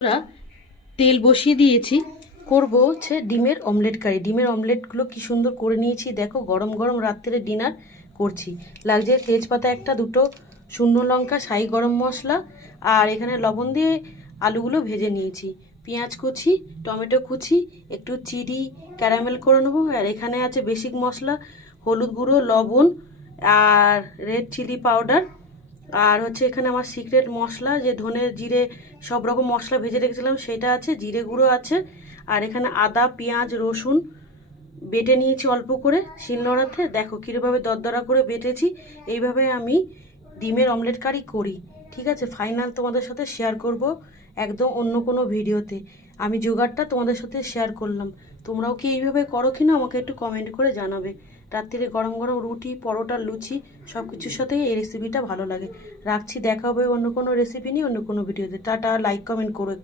আমরা তেল বসিয়ে দিয়েছি, করব হচ্ছে ডিমের অমলেট কারি। ডিমের অমলেটগুলো কি সুন্দর করে নিয়েছি দেখো, গরম গরম রাত্রে ডিনার করছি। লাগছে তেজপাতা একটা, দুটো শুকনো লঙ্কা, সাই গরম মশলা, আর এখানে লবণ দিয়ে আলুগুলো ভেজে নিয়েছি। পেঁয়াজ কুচি, টমেটো কুচি, একটু চিনি ক্যারামেল করে নেবো। আর এখানে আছে বেসিক মশলা, হলুদ গুঁড়ো, লবণ আর রেড চিলি পাউডার। আর হচ্ছে এখানে আমার সিক্রেট মশলা, যে ধনে জিরে সব রকম মশলা ভেজে রেখেছিলাম সেটা আছে, জিরে গুঁড়ো আছে। আর এখানে আদা পেঁয়াজ রসুন বেটে নিয়েছি অল্প করে শিলনোড়াতে। দেখো কীভাবে দরদরা করে বেটেছি। এইভাবে আমি ডিমের অমলেট কারি করি। ঠিক আছে, ফাইনাল তোমাদের সাথে শেয়ার করব একদম অন্য কোনো ভিডিওতে। আমি জোগাড়টা তোমাদের সাথে শেয়ার করলাম। তোমরাও কি এইভাবে করো কিনা আমাকে একটু কমেন্ট করে জানাবে। রাত্রিরে গরম গরম রুটি, পরোটা, লুচি সব কিছুর সাথেই এই রেসিপিটা ভালো লাগে। রাখছি, দেখা হবে অন্য কোনো রেসিপি নিয়ে অন্য কোনো ভিডিওতে। টাটা, লাইক কমেন্ট করো।